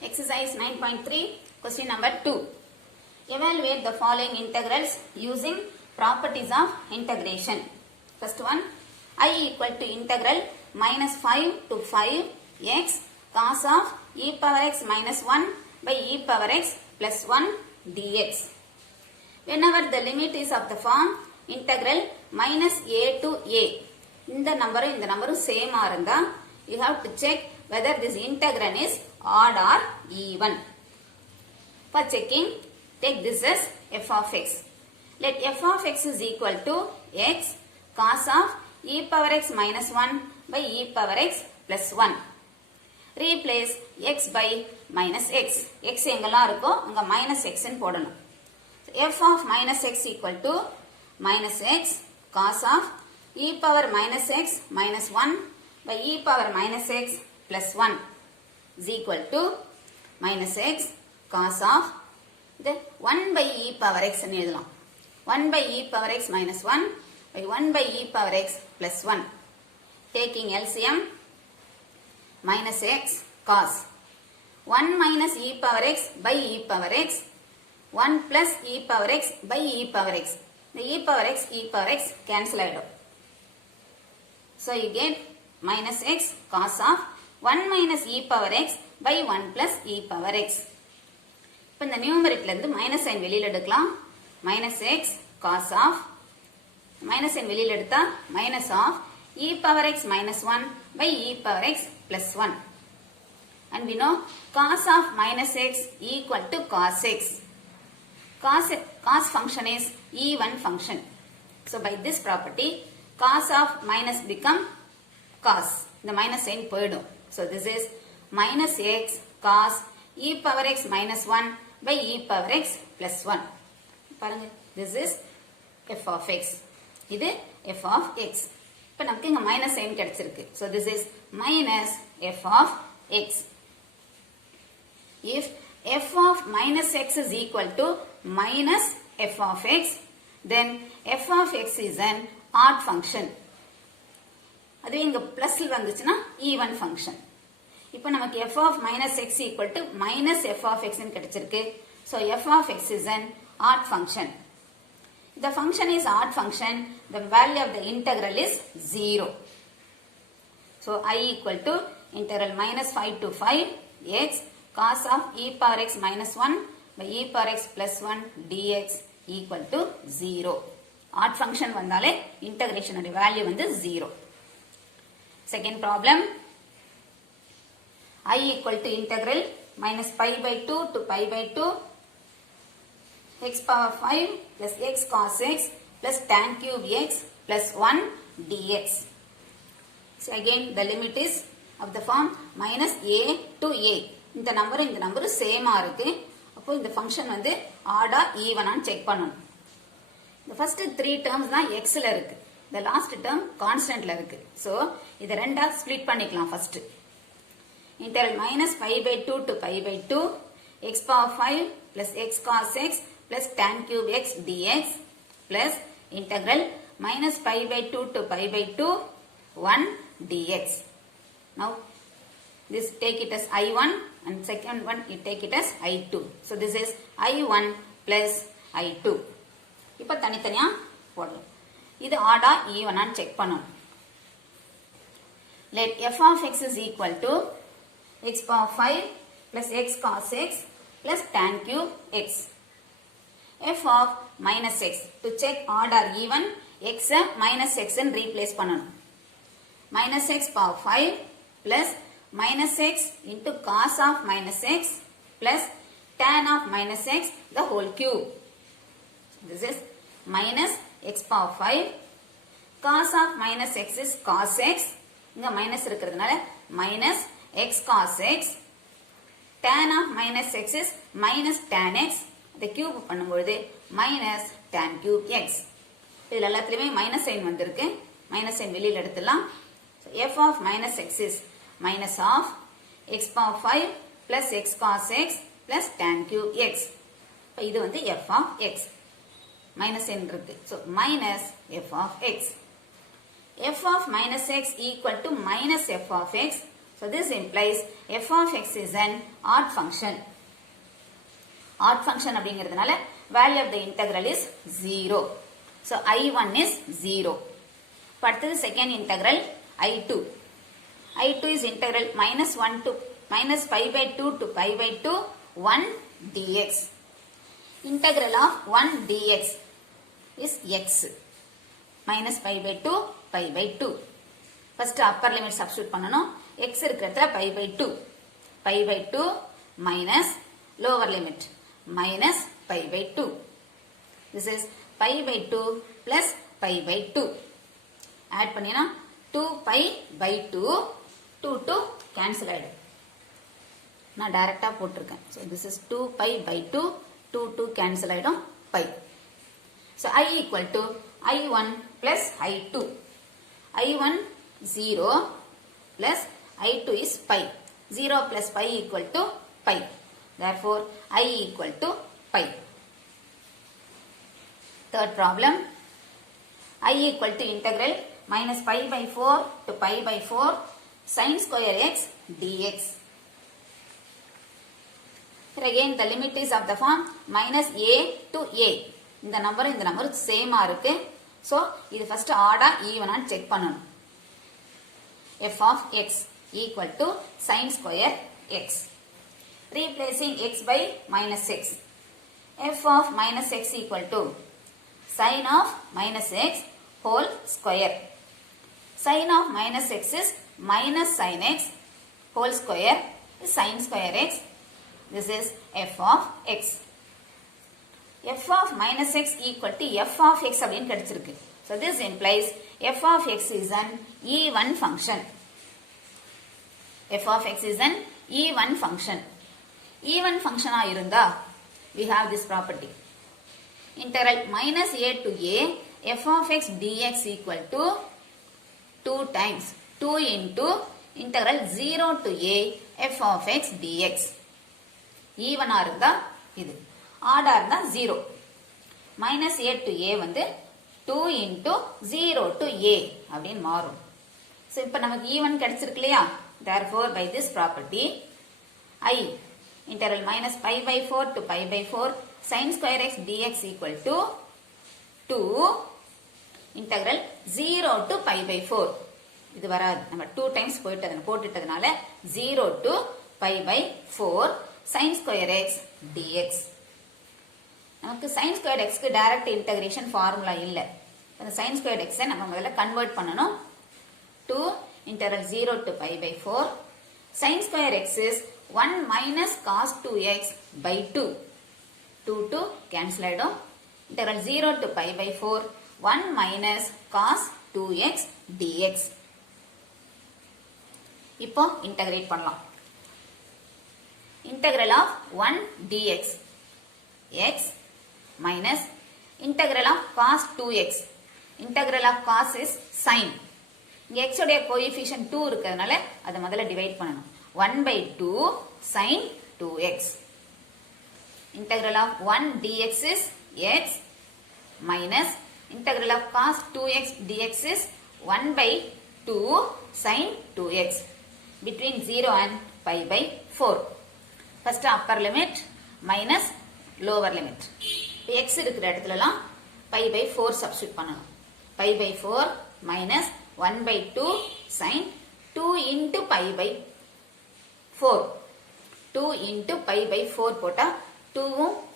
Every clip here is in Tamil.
Exercise 9.3, question number 2. Evaluate the following integrals using properties of integration. First one, I equal to integral minus 5 to 5 x cos of e power x minus 1 by e power x plus 1 dx. Whenever the limit is of the form integral minus a to a, இந்த நம்பரும் same இருந்தா, you have to check whether this integral is odd or even. For checking, take this as f of x. Let f of x is equal to x cos of e power x minus 1 by e power x plus 1. Replace x by minus x. x எங்கெல்லாம் இருக்கோ அங்க minus x ன்னு போடணும். So, f of minus x equal to minus x cos of e power minus x minus 1 by e power minus x plus 1 is equal to minus x cos of the 1 by e power x ன்னு எழுதலாம். 1 by e power x minus 1 by 1 by e power x plus 1. Taking LCM, minus x cos 1 minus e power x by e power x 1 plus e power x by e power x. The e power x cancel ஆயிடும். So you get minus x cos of 1 minus e power x by 1 plus e power x. இப்போ இந்த நியூமரிக்ல இருந்து மைனஸ் சைன் வெளியில எடுக்கலாம். minus x cos of minus sine வெளியில எடுத்தா minus of e power x minus 1 by e power x plus 1. And we know cos of minus x equal to cos x. Cos function is even function. So by this property, cos of minus become cos. The minus sign போயிடும். So this is minus x cos e power x minus 1 by e power x plus 1. பாருங்க, this is f of x. இது f of x. இப்போ நமக்கு இங்க minus sign கிடைச்சிருக்கு. So this is minus f of x. If f of minus x is equal to minus f of x, then f of x is an odd function. அதுவே இங்க பிளஸ் வந்துச்சுன்னா even function. இப்போ நமக்கு f of minus x equal to minus f of x ன்னு கிடைச்சிருக்கு. So f of x is an odd function. If the function is odd function, the value of the integral is 0. So I equal to integral minus 5 to 5 x cos of e power x minus 1 by e power x plus 1 dx equal to 0. Odd function வந்தாலே integration உடைய value வந்து 0. Second problem, I equal to integral minus pi by 2 to pi by 2 x power 5 plus x cos x plus tan cube x plus 1 dx. So again the limit is of the form minus a to a. இந்த நம்பரும் சேமா இருக்கு. அப்போ இந்த ஃபங்க்ஷன் வந்து ஆடா ஈவனான்னு செக் பண்ணணும். இந்த ஃபர்ஸ்ட் 3 டேர்ம்ஸ் தான் xல இருக்கு. The last term கான்ஸ்டன்ட்ல இருக்கு. So இத ரெண்டா ஸ்ப்ளிட் பண்ணிக்கலாம் first. Integral minus pi by 2 to pi by 2 x power 5 plus x cos x plus tan cube x dx plus integral minus pi by 2 to pi by 2 1 dx. Now this take it as I1 and second one you take it as I2. So this is I1 plus I2. இப்போ தனித்தனியா போடலாம். இது ஆடா ஈவனான்னு செக் பண்ணணும். Let f of x is equal to x power 5 plus x cos x plus tan cube x. f of minus x. To check odd or even, x minus x ன்னு replace பண்ணணும். minus x power 5 plus minus x into cos of minus x plus tan of minus x the whole cube. This is minus x power 5 cos of minus x is cos x. இங்க minus இருக்கிறதுனால minus x cos x. tan of minus x is minus tan x. the cube பண்ணும்போது minus tan cube x. இதுல எல்லாத்துலயுமே minus sign வந்திருக்கு. minus sign வெளியில எடுத்துலாம். So f of minus x is minus of x power 5 plus x cos x plus tan cube x. இப்போ இது வந்து f of x. minus n இருக்கு. So minus f of x. f of minus x equal to minus f of x. So this implies f of x is an odd function. Odd function அப்படிங்கிறதுனால value of the integral is 0. So I1 is 0. அடுத்தது second integral I2. I2 is integral minus pi by 2 to pi by 2 1 dx. Integral of 1 dx is x minus pi by 2 pi by 2. First upper limit substitute பண்ணனும். X இருக்கிறதுல pi by 2. Pi by 2 minus lower limit minus pi by 2. This is pi by 2 plus pi by 2. Add பண்ணினா 2 pi by 2 2 cancel ஆயிடும். நான் டைரக்டா போட்டுருக்கேன். So this is 2 pi by 2 2 cancel ஆயிடும் pi. So I equal to I1 plus I2. I1 0 plus I2 is pi. 0 plus pi equal to pi. Therefore I equal to pi. Third problem. I equal to integral minus pi by 4 to pi by 4 sin square x dx. Here again the limit is of the form minus a to a. இந்த நம்பர் சேமா இருக்கு. So இது first ஆடா ஈவனா செக் பண்ணணும். f of x equal to sin square x. Replacing x by minus x. f of minus x equal to sin of minus x whole square. Sin of minus x is minus sin x whole square is sin square x. This is f of x. f of minus x equal to f of x அப்படின்னு கிடைச்சிருக்கு. So this implies f of x is an even function. f of x is an even function. Even function இருந்தா we have this property. Integral minus a to a f of x dx equal to 2 times 2 into integral 0 to a f of x dx. Even இருந்தா இது. odd இருந்தா 0. minus a to a வந்து 2 into 0 to a அப்படின்னு மாறும். So இப்ப நமக்கு even கிடைச்சிருக்கு இல்லையா? Therefore by this property I integral minus pi by 4 to pi by 4 sin square x dx equal to 2 integral 0 to pi by 4. இது வராது. நம்ம 2 times போட்டுட்டதுனால 0 to pi by 4 sin square x dx. நமக்கு sin squared x க்கு டைரக்ட் இன்டகிரேஷன் ஃபார்முலா இல்ல. அந்த sin squared x நம்ம முதல்ல கன்வர்ட் பண்ணனும். 2 integral 0 to pi by 4 sin square x is 1 minus cos 2x by 2. 2 cancel ஆயிடும். integral 0 to pi by 4 1 minus cos 2x dx. இப்போ இன்டகிரேட் பண்ணலாம். integral of 1 dx x minus integral of cos 2x. integral of cos is sin. இங்க x உடைய கோஎஃபிஷியன்ட் 2 இருக்கிறதுனால அதை முதல்ல டிவைட் பண்ணனும். 1 by 2 sin 2x. integral of 1 dx is x minus integral of cos 2x dx is 1 by 2 sin 2x. Between 0 and pi by 4. First upper limit minus lower limit. x இருக்கிற இடத்துலலாம் pi by 4 substitute பண்ணனும். pi by 4 minus 1 by 2 sin 2 into pi by 4. 2 into pi by 4 போட்டா 2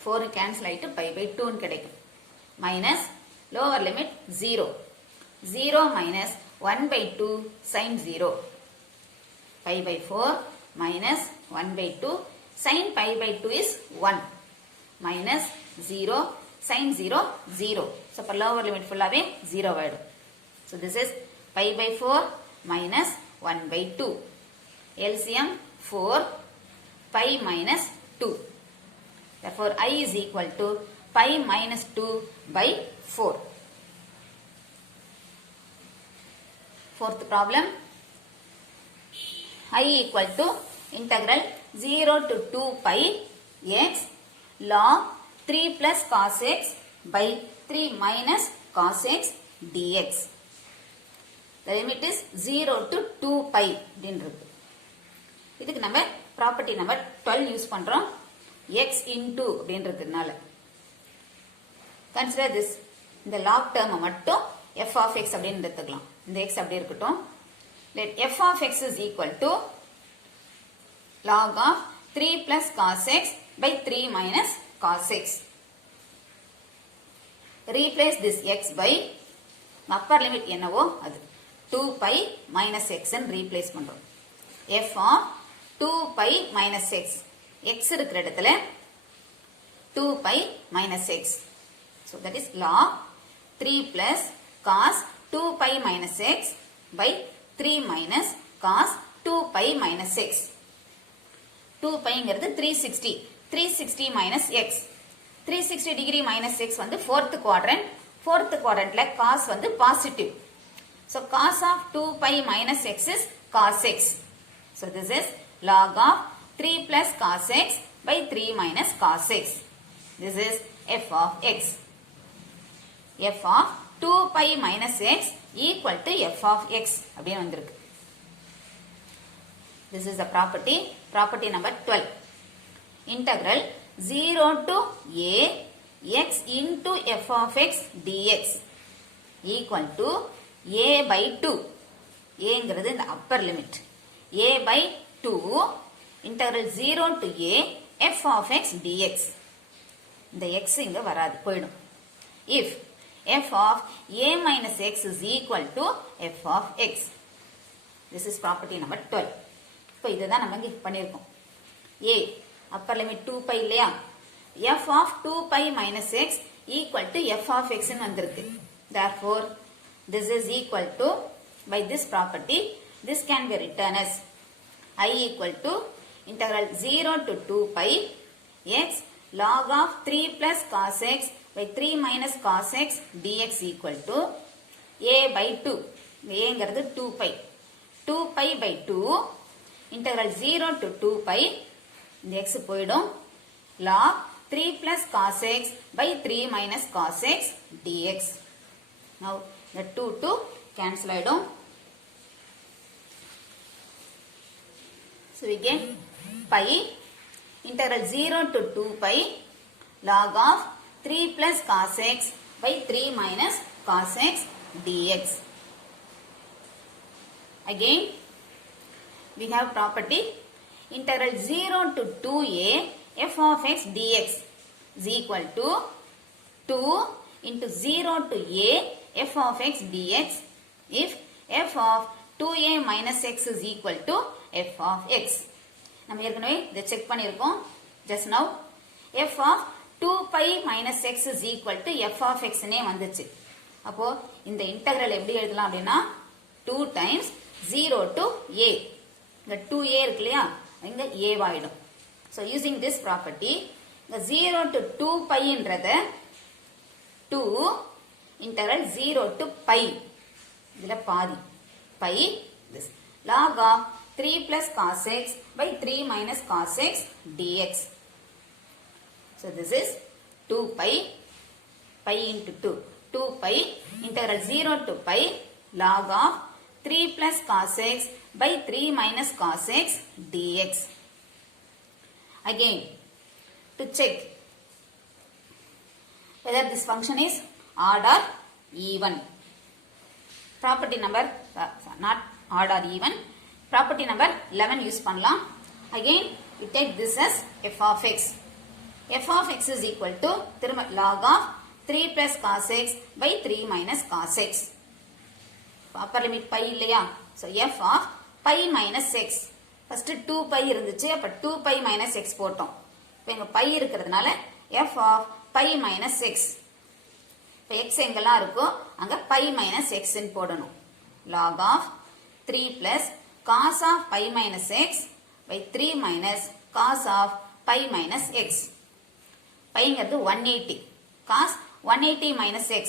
4 cancel ஆயிட்டு pi by 2 கிடைக்கும். minus lower limit 0. 0 minus 1 by 2 sin 0. pi by 4 minus 1 by 2 sin pi by 2 is 1. minus 0 sin 0 0. So for lower limit fullaவே 0 ஆயிடும். So this is pi by 4 minus 1 by 2. LCM 4 pi minus 2. Therefore I is equal to pi minus 2 by 4. Fourth problem. I equal to integral 0 to 2 pi x log 3 plus cos x by 3 minus cos x dx. The limit is 0 to 2 pi. இதுக்கு நம்ம ப்ராப்பர்ட்டி நம்பர் 12 யூஸ் பண்றோம் x into அப்படின்றதுனால. கன்சிடர் திஸ், இந்த லாக் டேர்மை மட்டும் f of x அப்படின்னு எடுத்துக்கலாம். இந்த x அப்படி இருக்கட்டும். Let f of x is equal to log of 3 plus cos x by 3 minus cos x. Replace this x by upper limit என்னவோ அது 2 pi minus x ன்னு replace பண்றோம். f of 2 pi minus x. x இருக்கிற இடத்துல 2 pi minus x. So that is log 3 plus cos 2 pi minus x by 3 minus cos 2 pi minus x. 2 pi ங்கிறது 360. 360 minus x. 360 degree minus x வந்து 4th quadrant. 4th quadrantல cos வந்து positive. So cos of 2 pi minus x is cos x. So this is log of 3 plus cos x by 3 minus cos x. This is f of x. f of 2 pi minus x equal to f of x அப்படின்னு வந்திருக்கு. This is the property number 12. Integral 0 to a x into f of x dx equal to a by 2. a ங்கிறது இந்த upper limit. a by 2 integral 0 to a f of x dx. இந்த x இங்க வராது, போயிடும். If f of a minus x is equal to f of x. This is property number 12. இப்போ இதுதான் நம்ம இங்க பண்ணியிருக்கோம். a upper limit 2 pi இல்லையா, f of 2 pi minus x equal to f of x ன்னு வந்திருக்கு. Therefore this is equal to, by this property this can be written as I equal to integral 0 to 2 pi x log of 3 plus cos x by 3 minus cos x dx equal to a by 2. a ங்கிறது 2 pi. 2 pi by 2 integral 0 to 2 pi, இந்த x போயிடும், log 3 plus cos x by 3 minus cos x dx. Now the 2 to cancel ஆயிடும். So we get pi integral 0 to 2 pi log of 3 plus cos x by 3 minus cos x dx. Again we have property integral 0 to 2a f of x dx is equal to 2 into 0 to a f of x dx if f of 2a minus x is equal to f of x. நம்ம ஏற்கனவே இதை செக் பண்ணியிருக்கோம் just now. f of 2 pi minus x is equal to f of x னே வந்துச்சு. அப்போ இந்த இன்டெக்ரல் எப்படி எழுதலாம் அப்படின்னா 2 times 0 to a. இந்த 2a இருக்கு இல்லையா, இங்க a ஆயிடும். So using this property, the 0 to 2 pi ன்றத 2 integral 0 to pi, இதுல பாதி pi, this log of 3 plus cos x by 3 minus cos x dx. So this is 2 pi, pi into 2, 2 pi integral 0 to pi log of 3 plus cos x by 3 minus cos x dx. Again, to check whether this function is odd or even. Property number, not odd or even, property number 11 use பண்ணலாம். Again, we take this as f of x. f of x is equal to திரும்ப log of 3 plus cos x by 3 minus cos x. upper limit pi இல்லையா, so f of pi minus x. first 2 pi இருந்துச்சு, அப்ப 2 pi minus x போட்டோம். இப்ப இங்க pi இருக்கிறதுனால f of pi minus x. இப்ப x எங்கெல்லாம் இருக்கோ அங்க pi minus x ன்னு போடணும். log of 3 plus cos of pi minus x by 3 minus cos of pi minus x. pi ங்கிறது 180. cos 180 minus x.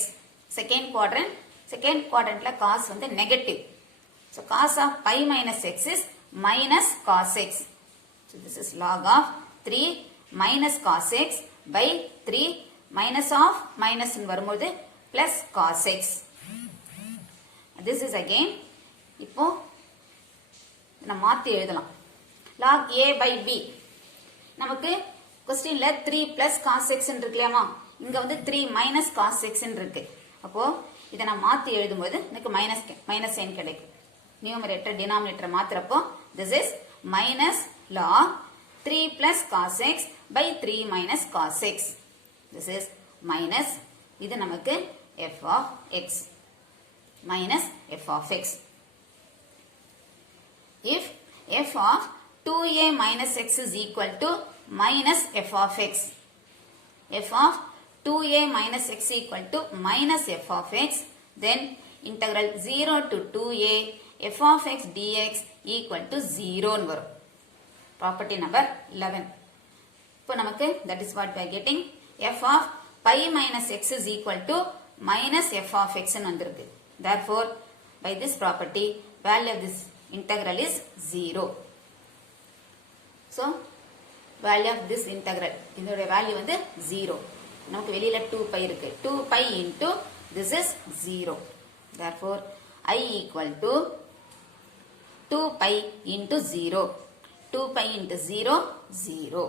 second quadrantல cos வந்து negative. So cos of pi minus x is minus cos x. So this is log of 3 minus cos x by 3 minus of minus ன்னு வரும்போது plus cos x. This is again, இப்போ நம்ம மாத்தி எழுதலாம். log a by b. நமக்கு கொஸ்டின்ல 3 plus cos x இருக்குலையாமா, இங்க வந்து 3 minus cos x இருக்கு. அப்போ இதை நான் மாத்தி எழுதும்போது எனக்கு மைனஸ் சைன் கிடைக்கும். நியூமரேட்டர் டினாமினேட்டர் மாத்துறப்போ this is minus log 3 plus cos x by 3 minus cos x. This is minus, இது நமக்கு f of x minus f of x. If f of 2a minus x is equal to minus f of x, f of 2a minus x equal to minus f of x, then integral 0 to 2a f of x dx equal to 0 ன்னு வரும். Property number 11. இப்போ நமக்கு that is what we are getting. f of pi minus x is equal to minus f of x ன்னு வந்திருக்கு. Therefore, by this property, value of this integral is 0. So, value of this integral, இதோட value வந்து 0. நமக்கு வெளியில 2 pi இருக்கு. 2 pi into this is 0. Therefore, I equal to 2 pi into 0. 2 pi into 0, 0.